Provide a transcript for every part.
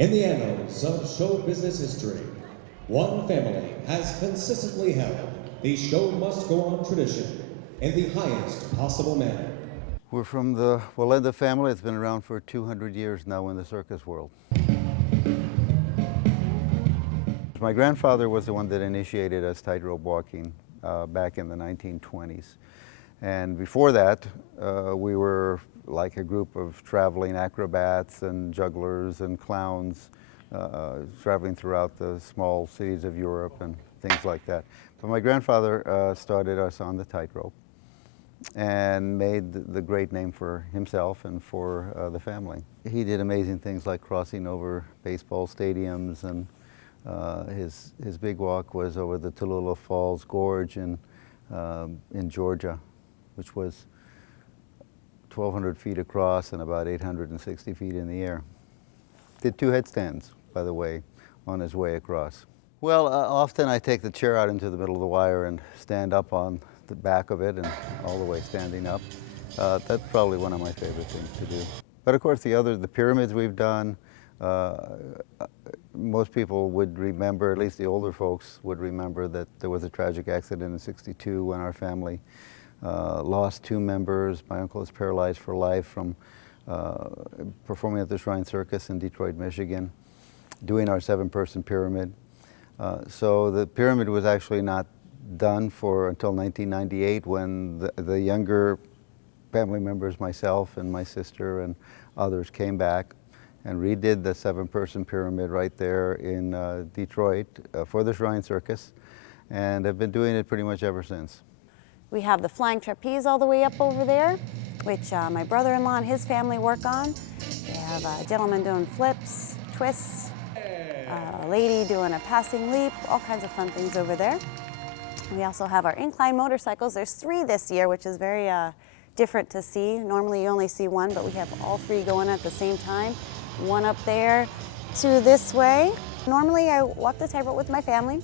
In the annals of show business history, one family has consistently held the show must go on tradition in the highest possible manner. We're from the Wallenda family. It's been around for 200 years now in the circus world. My grandfather was the one that initiated us tightrope walking back in the 1920s. And before that, we were like a group of traveling acrobats and jugglers and clowns traveling throughout the small cities of Europe and things like that. But my grandfather started us on the tightrope and made the great name for himself and for the family. He did amazing things like crossing over baseball stadiums, and his big walk was over the Tallulah Falls Gorge in Georgia, which was 1,200 feet across and about 860 feet in the air. Did 2 headstands, by the way, on his way across. Well, often I take the chair out into the middle of the wire and stand up on the back of it and all the way standing up. That's probably one of my favorite things to do. But of course the pyramids we've done, most people would remember, at least the older folks would remember, that there was a tragic accident in '62 when our family lost 2 members. My uncle is paralyzed for life from performing at the Shrine Circus in Detroit, Michigan, doing our 7-person pyramid. So the pyramid was actually not done until 1998, when the younger family members, myself and my sister and others, came back and redid the 7-person pyramid right there in Detroit for the Shrine Circus, and have been doing it pretty much ever since. We have the flying trapeze all the way up over there, which my brother-in-law and his family work on. We have a gentleman doing flips, twists, a lady doing a passing leap, all kinds of fun things over there. We also have our incline motorcycles. There's 3 this year, which is very different to see. Normally you only see 1, but we have all 3 going at the same time. 1 up there, 2 this way. Normally I walk the tightrope with my family.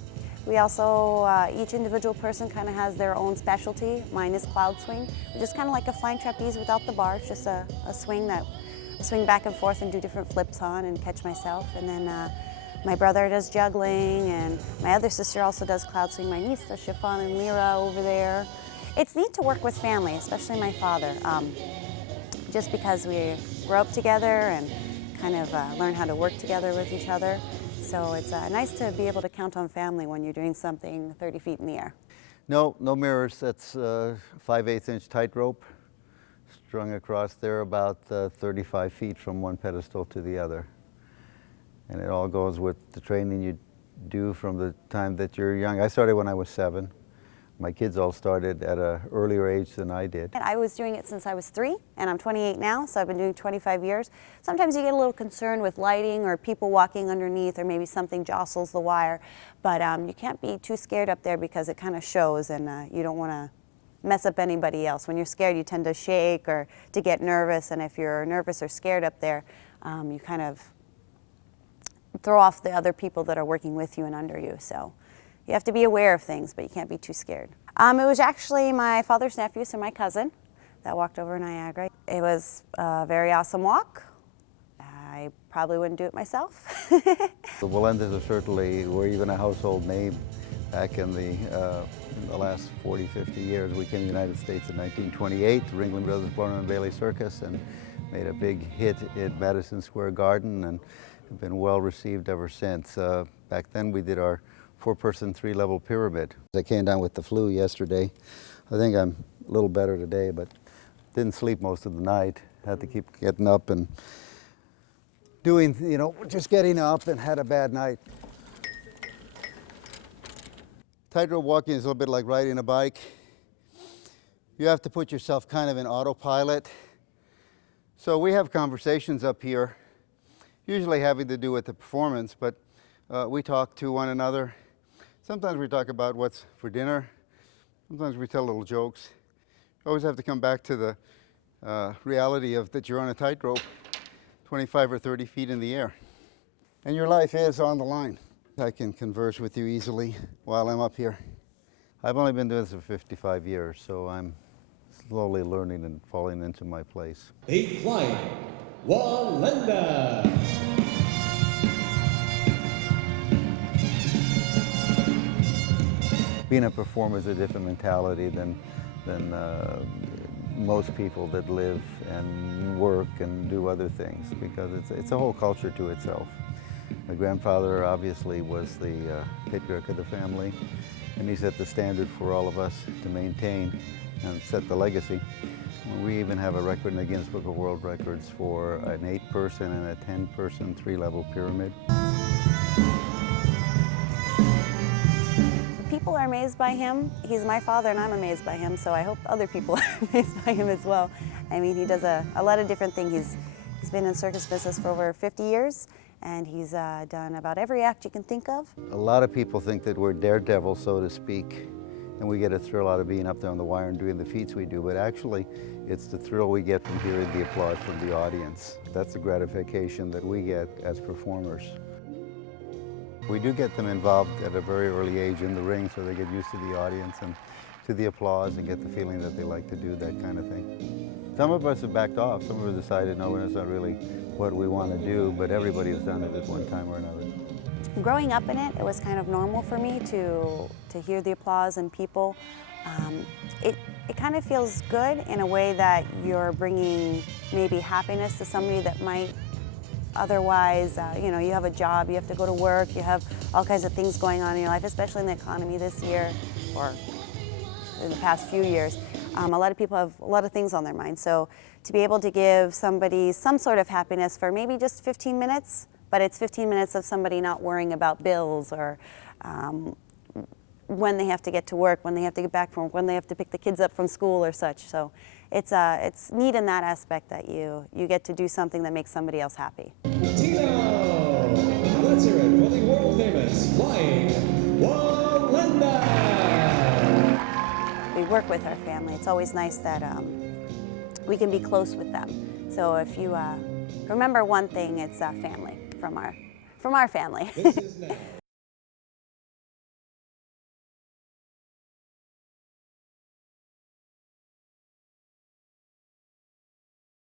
We also, each individual person kind of has their own specialty. Mine is cloud swing, which is kind of like a flying trapeze without the bar. It's just a swing that I swing back and forth and do different flips on and catch myself. And then my brother does juggling, and my other sister also does cloud swing. My niece does chiffon and lira over there. It's neat to work with family, especially my father, just because we grew up together and kind of learn how to work together with each other. So it's nice to be able to count on family when you're doing something 30 feet in the air. No mirrors. That's 5/8-inch tightrope strung across there about 35 feet from one pedestal to the other. And it all goes with the training you do from the time that you're young. I started when I was 7. My kids all started at an earlier age than I did. I was doing it since I was 3, and I'm 28 now, so I've been doing 25 years. Sometimes you get a little concerned with lighting or people walking underneath, or maybe something jostles the wire, but you can't be too scared up there because it kind of shows, and you don't want to mess up anybody else. When you're scared, you tend to shake or to get nervous, and if you're nervous or scared up there, you kind of throw off the other people that are working with you and under you. So you have to be aware of things, but you can't be too scared. It was actually my father's nephew, so my cousin, that walked over Niagara. It was a very awesome walk. I probably wouldn't do it myself. The Wallendas were even a household name back in the last 40, 50 years. We came to the United States in 1928. The Ringling Brothers brought on Bailey Circus and made a big hit at Madison Square Garden, and have been well received ever since. Back then we did our 4-person 3-level pyramid. I came down with the flu yesterday. I think I'm a little better today, but didn't sleep most of the night. Had to keep getting up and doing, just getting up, and had a bad night. Tightrope walking is a little bit like riding a bike. You have to put yourself kind of in autopilot. So we have conversations up here, usually having to do with the performance, but we talk to one another. Sometimes we talk about what's for dinner. Sometimes we tell little jokes. You always have to come back to the reality of that you're on a tightrope 25 or 30 feet in the air. And your life is on the line. I can converse with you easily while I'm up here. I've only been doing this for 55 years, so I'm slowly learning and falling into my place. The Flying Wallenda'S. being a performer is a different mentality than most people that live and work and do other things, because it's a whole culture to itself. My grandfather obviously was the patriarch of the family, and he set the standard for all of us to maintain and set the legacy. We even have a record in the Guinness Book of World Records for an 8-person and a 10-person 3-level pyramid. People are amazed by him. He's my father and I'm amazed by him, so I hope other people are amazed by him as well. I mean, he does a lot of different things. He's been in circus business for over 50 years, and he's done about every act you can think of. A lot of people think that we're daredevils, so to speak, and we get a thrill out of being up there on the wire and doing the feats we do, but actually it's the thrill we get from hearing the applause from the audience. That's the gratification that we get as performers. We do get them involved at a very early age in the ring, so they get used to the audience and to the applause and get the feeling that they like to do that kind of thing. Some of us have backed off. Some of us decided, no, that's not really what we want to do, but everybody has done it at one time or another. Growing up in it, it was kind of normal for me to hear the applause and people. It kind of feels good in a way that you're bringing maybe happiness to somebody that might otherwise, you know, you have a job, you have to go to work, you have all kinds of things going on in your life, especially in the economy this year or in the past few years. A lot of people have a lot of things on their mind. So to be able to give somebody some sort of happiness for maybe just 15 minutes, but it's 15 minutes of somebody not worrying about bills or when they have to get to work, when they have to get back from work, when they have to pick the kids up from school or such. So it's neat in that aspect that you get to do something that makes somebody else happy. Tino! Let's hear it for the world famous Flying Wallenda! We work with our family. It's always nice that we can be close with them. So if you remember one thing, it's family from our family. This is now